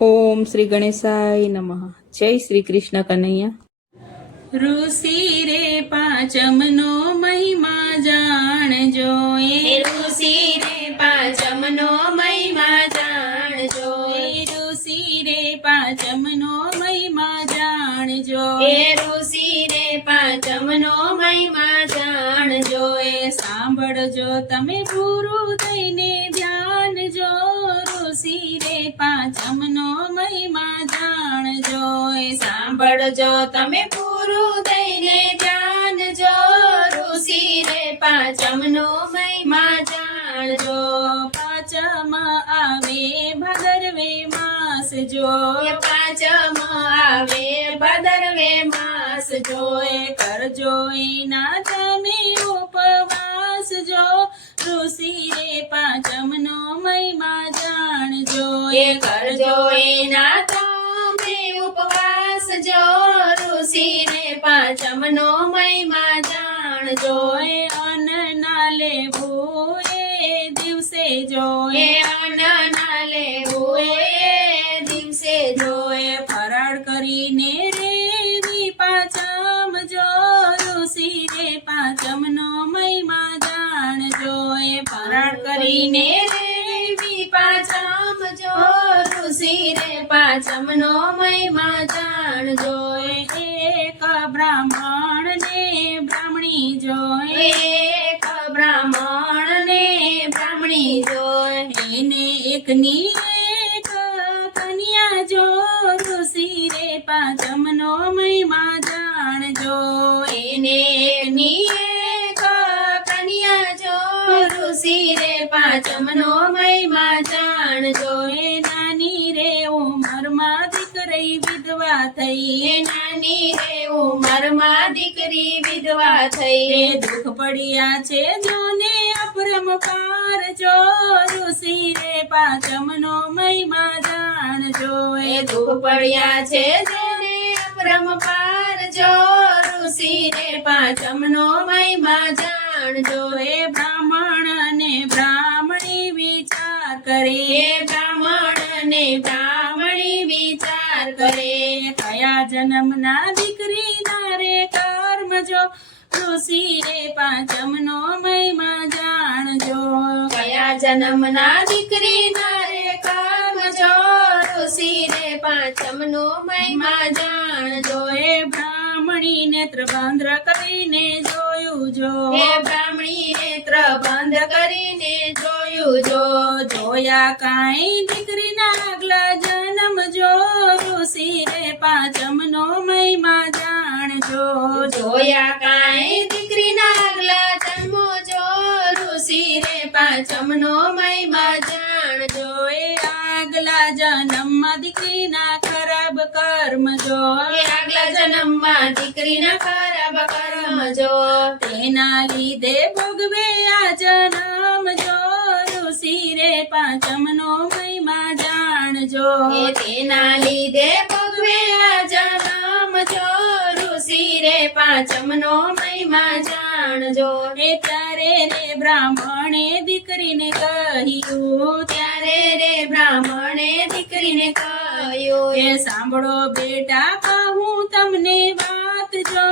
ઓમ શ્રી ગણેશાય નમઃ. જય શ્રી કૃષ્ણ કનૈયા. ઋષિ રે પાંચમનો મહિમા જાણજો, ઋષિ રે પાંચમનો મહિમા જાણજો, ઋષિ રે પાંચમનો મહિમા જાણજો, ઋષિ રે પાંચમનો મહિમા જાણજો. સાંભળજો તમે પૂરું થઈને ધ્યાનજો, ઋષિ રે પાંચમનો મહિમા જાણજો. સાંભળજો તમે પૂરું થઈને જાણજો, ઋષિ રે પાંચમનો મહિમા જાણજો. પાંચમ આવે ભાદરવે માસ જો, પાંચમ આવે ભાદરવે માસ જો, કરજો એના તમે ઉપવાસ જો, ઋષિ રે પાંચમનો મહિમા જાણજો. કરજો એના તમે ઉપવાસ જો, ઋષિ રે પાંચમનો મહિમા જાણજો. અન્ન ના લેવું એ દિવસે જો, અન્ન ના લેવું એ દિવસે જો, ફરાળ કરીને રેવી પાંચમ જો, ઋષિ રે પાંચમનો મહિમા જાણજો. ફરાળ કરીને રેવી પાંચમ જો, ઋષિ રે પાંચમનો મહિમા જાણજો. એક બ્રાહ્મણ ને બ્રાહ્મણી જો, એક બ્રાહ્મણ ને બ્રાહ્મણી જો, એને એકની એક કન્યા જો, ઋષિ રે પાંચમનો મહિમા જાણજો. એને એકની એક કન્યા જો, ઋષિ રે પાંચમનો મહિમા જાણજો. નાની રે ઉંમરમાં દીકરી વિધવા થઈ, નાની રે ઉંમરમાં દીકરી વિધવા થઈ, દુઃખ પડ્યા છે જોને અપરંપાર જો, ઋષિ રે પાંચમનો મહિમા જાણજો. દુઃખ પડ્યા છે જેને અપરંપાર જો, ઋષિ રે પાંચમનો મહિમા જાણજો. બ્રાહ્મણ ને બ્રાહ્મણી વિચાર કરે, બ્રાહ્મણ ને બ્રાહ્મણી વિચાર કરે, કયા જન્મના દીકરી ના રે કર્મ જો, ઋષિ રે પાંચમનો મહિમા જાણજો. કયા જન્મના દીકરી ના રે કર્મ જો, ઋષિ રે પાંચમનો મહિમા જાણજો. બ્રાહ્મણી નેત્ર બંધ કરીને જોયું જો, બ્રાહ્મણી નેત્ર બંધ કરીને જોયું જો, જોયા કાંઈ દીકરીના આગલા જન્મ જો, ઋષિ રે પાંચમનો મહિમા જાણજો. જોયા કાંઈ દીકરીના આગલા જન્મો જો, ઋષિ રે પાંચમનો મહિમા જાણજો. આગલા જન્મમાં દીકરીના ખરાબ કર્મ જો, આગલા જન્મમાં દીકરીના ખરાબ કર્મ જો, તેના લીધે ભોગવે આ જન્મ જો, ઋષિ રે પાંચમનો મહિમા જાણજો. તેના લીધે ભોગવે આ જન્મ જો, ઋષિ રે પાંચમનો મહિમા જાણજો. ત્યારે રે બ્રાહ્મણે દીકરીને કહ્યું, ત્યારે રે બ્રાહ્મણે દીકરીને કહ્યું, સાંભળો બેટા કહું તમને વાત જો,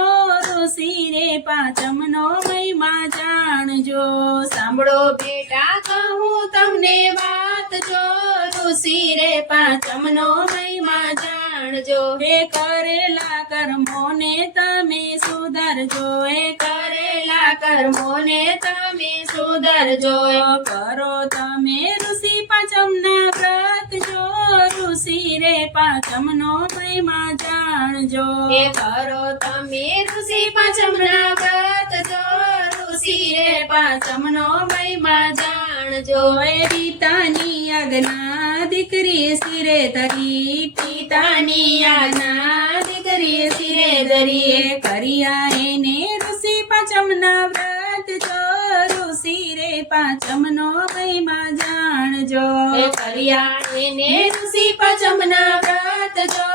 ઋષિ રે પાંચમનો મહિમા જાણજો. સાંભળો બેટા કહું તમને વાત જો, ઋષિ રે પાંચમનો મહિમા જાણજો. કરેલા કર્મોને તમે સુધારજો, કરેલા કર્મોને તમે સુધારજો. કરો તમે ઋષિ પાંચમના વ્રત જો, ઋષિ રે પાંચમનો મહિમા જાણજો. કરો તમે ઋષિ પાંચમના વ્રત જો, ઋષિ રે પાંચમનો મહિમા જાણજો. પિતાની આજ્ઞા દીકરી શિરે ધરી, પિતાની આજ્ઞા દીકરી શિરે ધરી, કર્યા એને ઋષિ પાંચમના વ્રત જો, ઋષિ રે પાંચમનો મહિમા જાણજો. કર્યા એને ઋષિ પાંચમના વ્રત જો,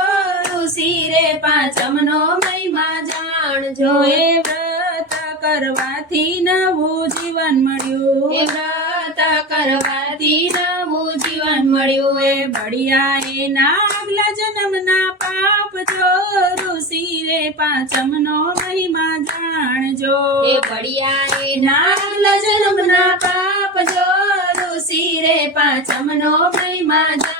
ઋષિ રે પાંચમનો મહિમા જાણજો. એ વ્રત કરવાથી નવું જીવન મળ્યું એ વ્રત કરવાથી નવું જીવન મળ્યું. એ બળિયા એના આગલા જન્મના પાપ જો ઋષિ રે પાંચમનો મહિમા જાણજો. એ બળિયા એના આગલા જન્મના પાપ જો ઋષિ રે પાંચમનો મહિમા જાણજો.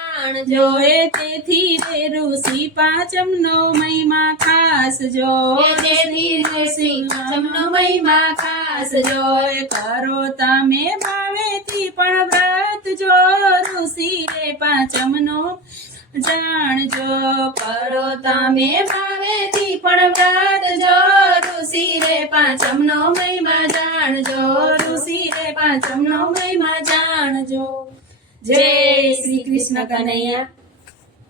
જો એ તેથી રે ઋષિ પાંચમનો મહિમા ખાસ જો. એ તેથી ઋષિ પાંચમનો મહિમા ખાસ જો. એ કરો તમે ભાવેથી પણ વ્રત જો ઋષિ રે પાંચમનો જાણજો. કરો તમે ભાવેથી પણ વ્રત જો ઋષિ રે પાંચમનો મહિમા જાણજો. ઋષિ રે પાંચમનો મહિમા જાણજો. જય શ્રી કૃષ્ણ કનૈયા.